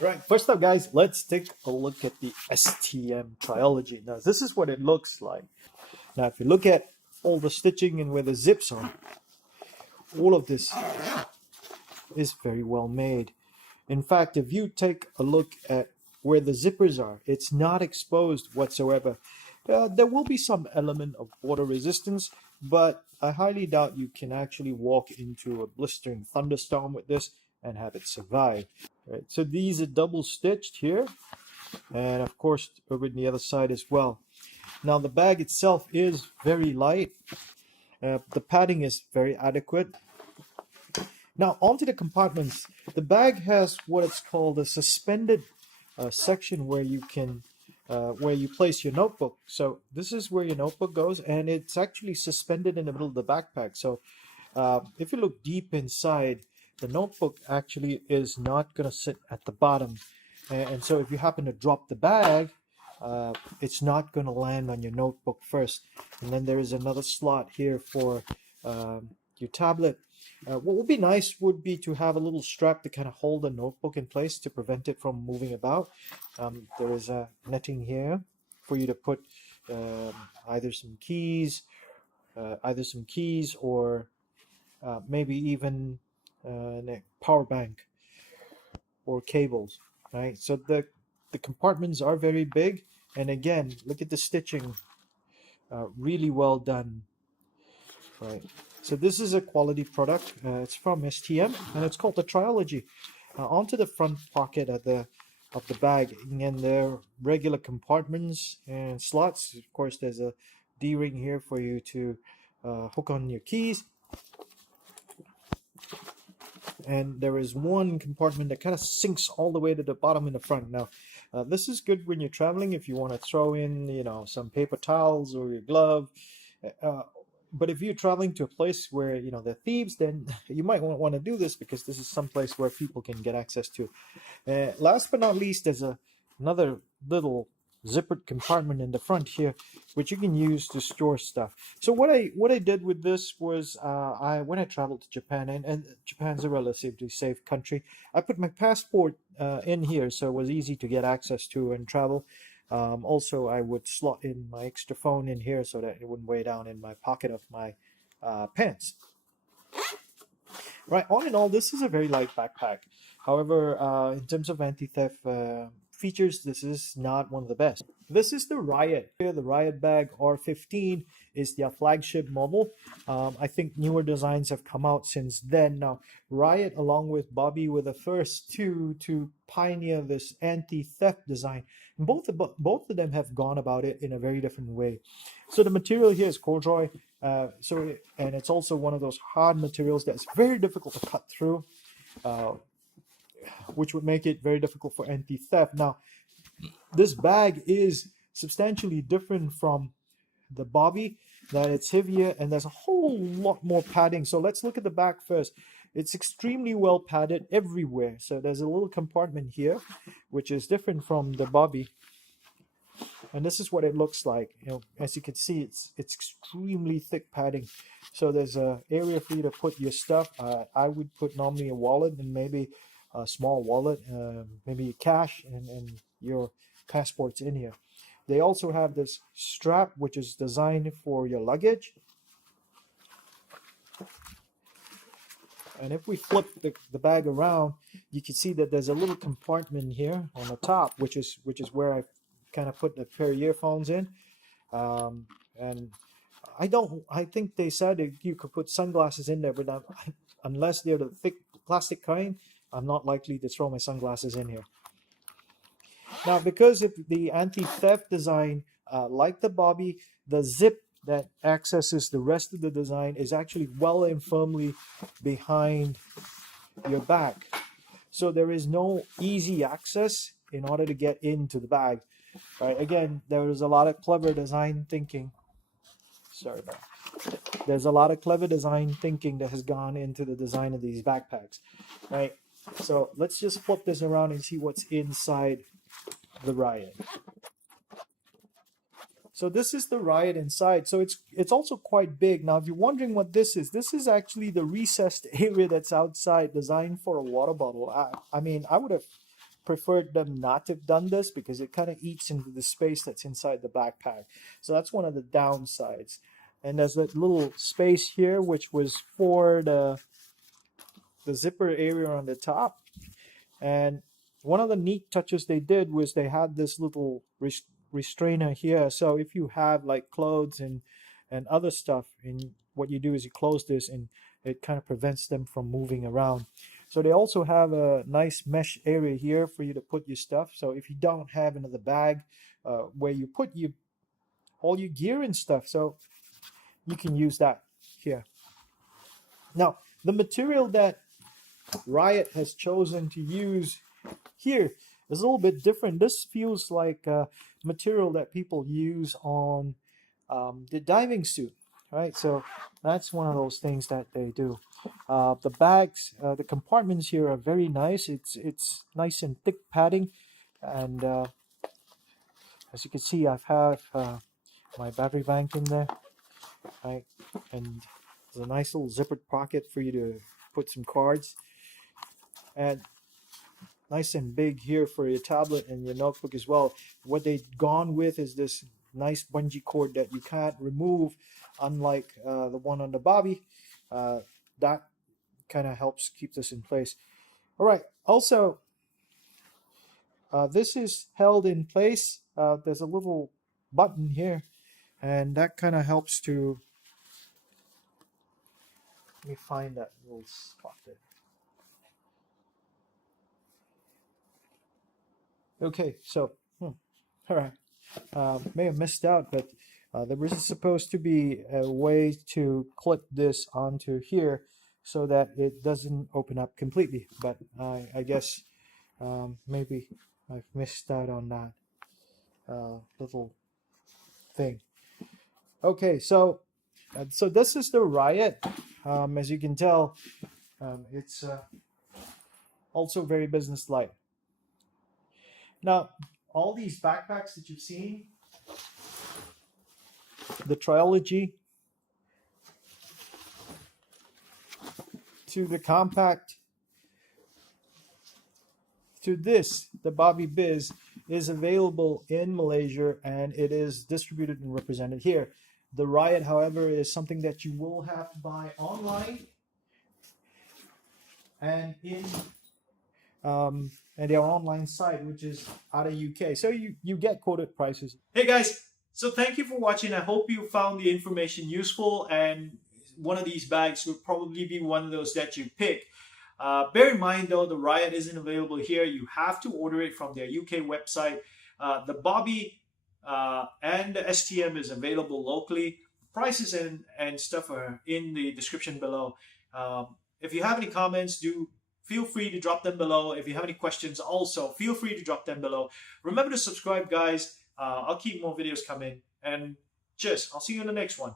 Right, first up, guys, let's take a look at the STM trilogy. Now, this is what it looks like. Now, if you look at all the stitching and where the zips are, all of this is very well made. In fact, if you take a look at where the zippers are, it's not exposed whatsoever. There will be some element of water resistance, but I highly doubt you can actually walk into a blistering thunderstorm with this and have it survive. Right, so these are double stitched here, and of course over on the other side as well. Now the bag itself is very light. The padding is very adequate. Now onto the compartments. The bag has what it's called a suspended section where you can where you place your notebook. So this is where your notebook goes, and it's actually suspended in the middle of the backpack. So if you look deep inside, the notebook actually is not going to sit at the bottom. And so if you happen to drop the bag, it's not going to land on your notebook first. And then there is another slot here for your tablet. What would be nice would be to have a little strap to kind of hold the notebook in place to prevent it from moving about. There is a netting here for you to put either some keys or maybe even a power bank or cables, right? So the compartments are very big, and again, look at the stitching, really well done, right? So this is a quality product. It's from STM, and it's called the Trilogy. Onto the front pocket of the bag, and there are regular compartments and slots. Of course, there's a D-ring here for you to hook on your keys. And there is one compartment that kind of sinks all the way to the bottom in the front. Now, this is good when you're traveling if you want to throw in, some paper towels or your glove. But if you're traveling to a place where, there are thieves, then you might want to do this because this is some place where people can get access to. Last but not least, there's another little zippered compartment in the front here, which you can use to store stuff. So what I did with this was when I traveled to Japan, and Japan's a relatively safe country, I put my passport in here, so it was easy to get access to and travel. Also, I would slot in my extra phone in here so that it wouldn't weigh down in my pocket of my pants. Right, all in all, this is a very light backpack. However, in terms of anti-theft features, this is not one of the best. This is the Riut. The Riut Bag R15 is their flagship model. I think newer designs have come out since then. Now, Riut, along with Bobby, were the first to pioneer this anti-theft design. And both of them have gone about it in a very different way. So the material here is corduroy. And it's also one of those hard materials that's very difficult to cut through. Which would make it very difficult for anti-theft. Now, this bag is substantially different from the Bobby, that it's heavier and there's a whole lot more padding. So let's look at the back first. It's extremely well padded everywhere. So there's a little compartment here, which is different from the Bobby. And this is what it looks like. As you can see, it's extremely thick padding. So there's an area for you to put your stuff. I would put normally a wallet and maybe a small wallet, maybe cash and your passports in here. They also have this strap which is designed for your luggage. And if we flip the bag around, you can see that there's a little compartment here on the top, which is where I kind of put a pair of earphones in. And I think they said that you could put sunglasses in there, but unless they're the thick plastic kind, I'm not likely to throw my sunglasses in here. Now, because of the anti-theft design, like the Bobby, the zip that accesses the rest of the design is actually well and firmly behind your back. So there is no easy access in order to get into the bag. Right? Again, there is a lot of clever design thinking. Sorry about that. There's a lot of clever design thinking that has gone into the design of these backpacks. Right? So let's just flip this around and see what's inside the Riut. So this is the Riut inside. So it's also quite big. Now, if you're wondering what this is actually the recessed area that's outside, designed for a water bottle. I mean, I would have preferred them not to have done this because it kind of eats into the space that's inside the backpack. So that's one of the downsides. And there's that little space here, which was for the zipper area on the top. And one of the neat touches they did was they had this little restrainer here. So if you have like clothes and other stuff, and what you do is you close this and it kind of prevents them from moving around. So they also have a nice mesh area here for you to put your stuff. So if you don't have another bag where you put all your gear and stuff, so you can use that here. Now, the material that Riut has chosen to use here is a little bit different. This feels like material that people use on the diving suit, right? So that's one of those things that they do. The bags, the compartments here are very nice. It's nice and thick padding, and as you can see, I've have my battery bank in there, right? And there's a nice little zippered pocket for you to put some cards, and nice and big here for your tablet and your notebook as well. What they've gone with is this nice bungee cord that you can't remove, unlike the one on the Bobby. That kind of helps keep this in place. All right, also this is held in place. There's a little button here, and that kind of helps to, let me find that little spot there. Okay, so all right, may have missed out, but there was supposed to be a way to clip this onto here so that it doesn't open up completely, but I guess maybe I've missed out on that little thing. Okay, so this is the Riut. As you can tell, it's also very business-like. Now, all these backpacks that you've seen, the Trilogy to the compact to this, the Bobby Biz, is available in Malaysia, and it is distributed and represented here. The Riut, however, is something that you will have to buy online and in and their online site, which is out of UK. So you get quoted prices. Hey guys, so thank you for watching. I hope you found the information useful, and one of these bags would probably be one of those that you pick. Bear in mind though, the Riut isn't available here. You have to order it from their UK website. The Bobby and the STM is available locally. Prices and stuff are in the description below. If you have any comments, feel free to drop them below. If you have any questions, also feel free to drop them below. Remember to subscribe, guys. I'll keep more videos coming. And cheers. I'll see you in the next one.